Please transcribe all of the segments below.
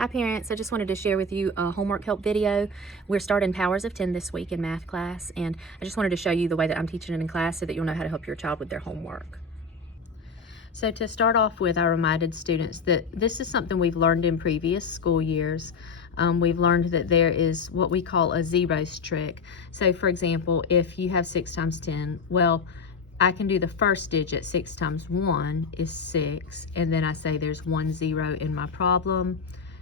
Hi parents, I just wanted to share with you a homework help video. We're starting Powers of 10 this week in math class, and I just wanted to show you the way that I'm teaching it in class so that you'll know how to help your child with their homework. So to start off with, I reminded students that this is something we've learned in previous school years. We've learned that there is what we call a zeros trick. So for example, if you have 6 times 10, well, I can do the first digit. 6 times 1 is 6, and then I say there's 1 0 in my problem.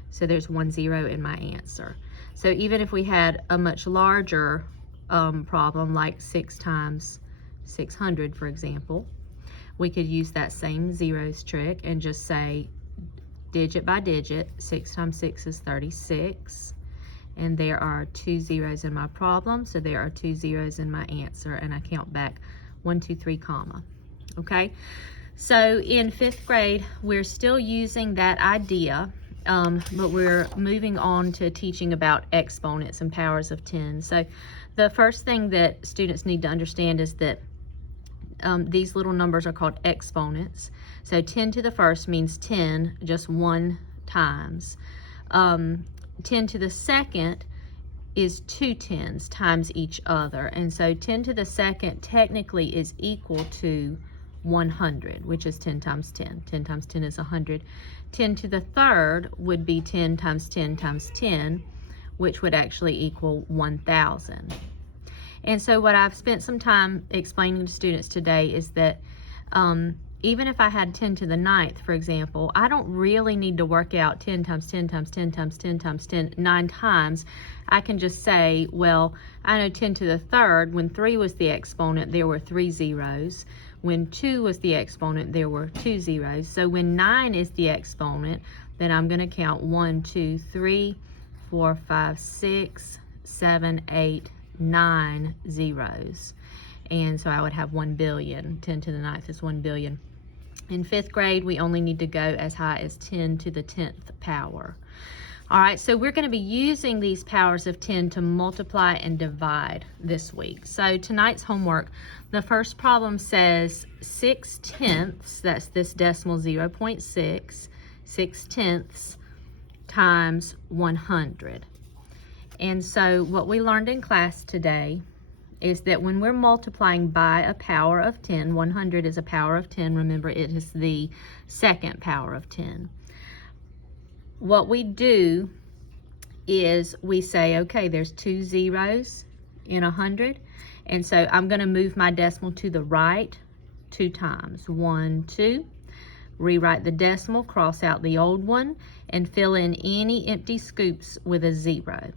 So there's 1 0 in my answer. So even if we had a much larger problem, like 6 times 600, for example, we could use that same zeros trick and just say digit by digit. 6 times 6 is 36. And there are 2 zeros in my problem, so there are 2 zeros in my answer, and I count back 1, 2, 3, comma. Okay? So in 5th grade, we're still using that idea, but we're moving on to teaching about exponents and powers of 10. So the first thing that students need to understand is that these little numbers are called exponents. So 10 to the first means 10 just one times. 10 to the second is 2 tens times each other. And so 10 to the second technically is equal to 100, which is 10 times 10. 10 times 10 is 100. 10 to the third would be 10 times 10 times 10, which would actually equal 1,000. And so what I've spent some time explaining to students today is that even if I had 10 to the ninth, for example, I don't really need to work out 10 times 10 times 10 times 10 times 10 9 times. I can just say, well, I know 10 to the third, when 3 was the exponent, there were 3 zeros. When 2 was the exponent, there were 2 zeros. So when 9 is the exponent, then I'm going to count 1, 2, 3, 4, 5, 6, 7, 8, 9 zeros. And so I would have 1 billion. 10 to the ninth is 1 billion. In 5th grade, we only need to go as high as 10 to the 10th power. All right, so we're going to be using these powers of 10 to multiply and divide this week. So tonight's homework, the first problem says 6 tenths, that's this decimal 0.6, 6 tenths times 100. And so what we learned in class today is that when we're multiplying by a power of 10, 100 is a power of 10. Remember, it is the second power of 10. What we do is we say, okay, there's 2 zeros in 100. And so I'm going to move my decimal to the right 2 times. 1, 2. Rewrite the decimal, cross out the old one, and fill in any empty scoops with a 0.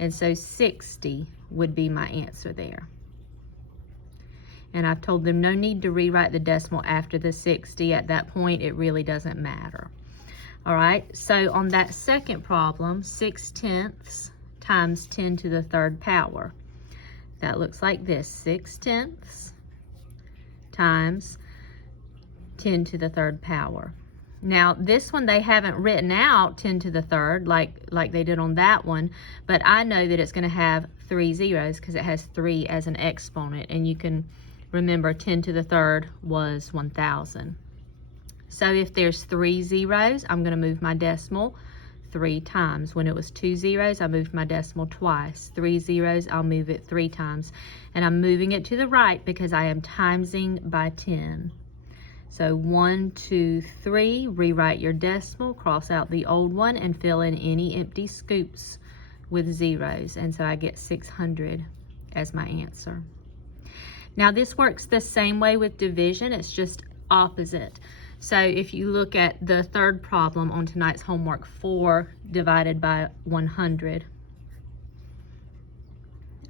And so 60 would be my answer there. And I've told them no need to rewrite the decimal after the 60. At that point, it really doesn't matter. All right, so on that second problem, 6 tenths times 10 to the third power. That looks like this, 6 tenths times 10 to the third power. Now, this one, they haven't written out 10 to the third like they did on that one, but I know that it's going to have 3 zeros because it has 3 as an exponent, and you can remember 10 to the third was 1,000. So if there's 3 zeros, I'm going to move my decimal 3 times. When it was 2 zeros, I moved my decimal twice. 3 zeros, I'll move it 3 times. And I'm moving it to the right because I am timesing by 10. So 1, 2, 3, rewrite your decimal, cross out the old one, and fill in any empty scoops with zeros. And so I get 600 as my answer. Now this works the same way with division, it's just opposite. So if you look at the third problem on tonight's homework, 4 divided by 100,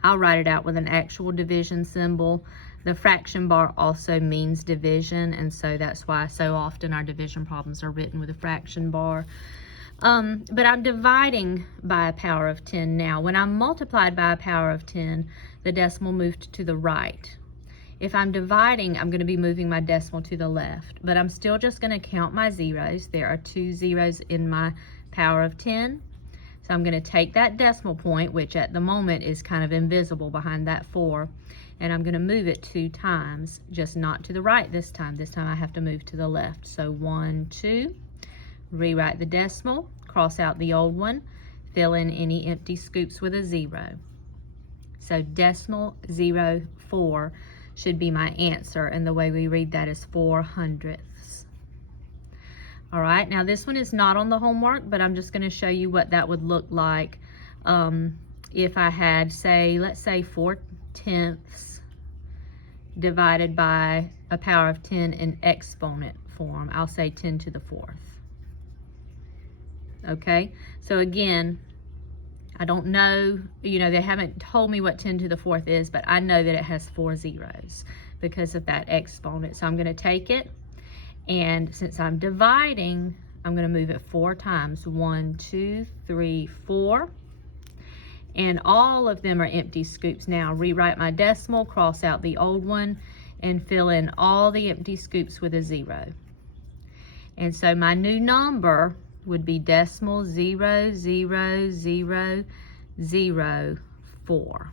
I'll write it out with an actual division symbol. The fraction bar also means division, and so that's why so often our division problems are written with a fraction bar. But I'm dividing by a power of 10 now. When I'm multiplied by a power of 10, the decimal moved to the right. If I'm dividing, I'm going to be moving my decimal to the left, but I'm still just going to count my zeros. There are 2 zeros in my power of 10. So I'm going to take that decimal point, which at the moment is kind of invisible behind that 4, and I'm going to move it 2 times, just not to the right this time. This time I have to move to the left. So 1, 2, rewrite the decimal, cross out the old one, fill in any empty scoops with a 0. So decimal 04 should be my answer, and the way we read that is 4/100. All right, now this one is not on the homework, but I'm just going to show you what that would look like if I had, say, let's say 4/10 divided by a power of 10 in exponent form. I'll say 10 to the 4th. Okay, so again, I don't know, you know, they haven't told me what 10 to the 4th is, but I know that it has 4 zeros because of that exponent. So I'm going to take it, and since I'm dividing, I'm going to move it 4 times. 1, 2, 3, 4. And all of them are empty scoops now. Rewrite my decimal, cross out the old one, and fill in all the empty scoops with a 0. And so my new number would be decimal 00004.